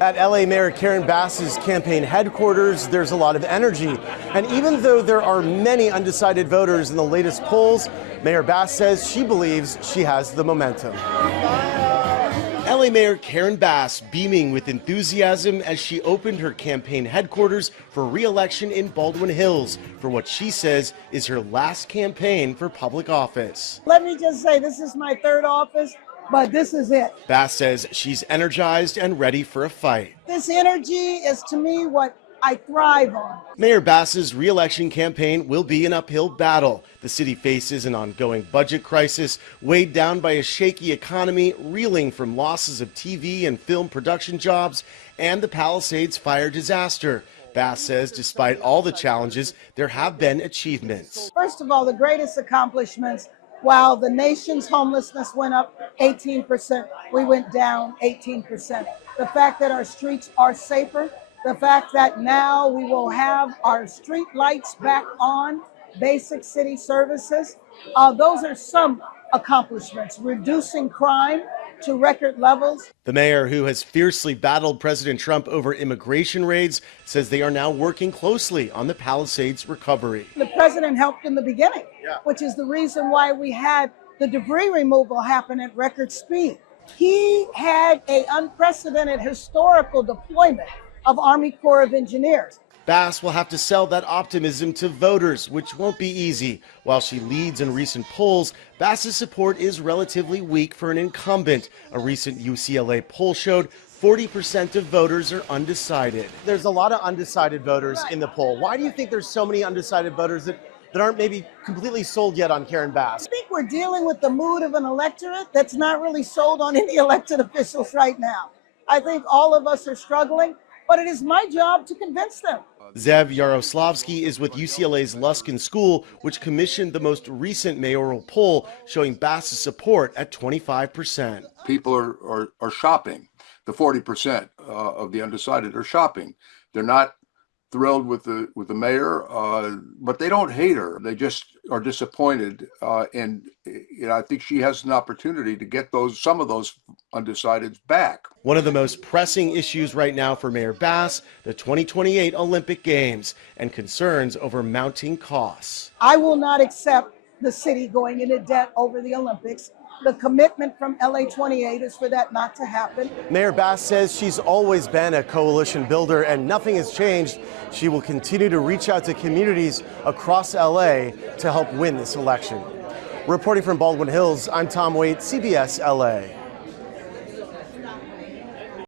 At LA Mayor Karen Bass's campaign headquarters, there's a lot of energy. And even though there are many undecided voters in the latest polls, Mayor Bass says she believes she has the momentum. LA Mayor Karen Bass beaming with enthusiasm as she opened her campaign headquarters for re-election in Baldwin Hills for what she says is her last campaign for public office. Let me just say, this is my third office, but this is it. Bass says she's energized and ready for a fight. This energy is, to me, what I thrive on. Mayor Bass's re-election campaign will be an uphill battle. The city faces an ongoing budget crisis, weighed down by a shaky economy, reeling from losses of TV and film production jobs, and the Palisades fire disaster. Bass says despite all the challenges, there have been achievements. First of all, the greatest accomplishments, while the nation's homelessness went up 18%, we went down 18%. The fact that our streets are safer, the fact that now we will have our street lights back on, basic city services, those are some accomplishments. Reducing crime to record levels. The mayor, who has fiercely battled President Trump over immigration raids, says they are now working closely on the Palisades recovery. The president helped in the beginning, which is the reason why we had the debris removal happen at record speed. He had an unprecedented historical deployment of Army Corps of Engineers. Bass will have to sell that optimism to voters, which won't be easy. While she leads in recent polls, Bass's support is relatively weak for an incumbent. A recent UCLA poll showed 40% of voters are undecided. There's a lot of undecided voters in the poll. Why do you think there's so many undecided voters that aren't maybe completely sold yet on Karen Bass? I think we're dealing with the mood of an electorate that's not really sold on any elected officials right now. I think all of us are struggling, but it is my job to convince them. Zev Yaroslavsky is with UCLA's Luskin School, which commissioned the most recent mayoral poll showing Bass's support at 25%. People are shopping. The 40% of the undecided are shopping. They're not thrilled with the mayor, but they don't hate her. They just are disappointed, and I think she has an opportunity to get some of those undecideds back. One of the most pressing issues right now for Mayor Bass, the 2028 Olympic Games, and concerns over mounting costs. I will not accept the city going into debt over the Olympics. The commitment from LA 28 is for that not to happen. Mayor Bass says she's always been a coalition builder and nothing has changed. She will continue to reach out to communities across LA to help win this election. Reporting from Baldwin Hills, I'm Tom Waite, CBS LA.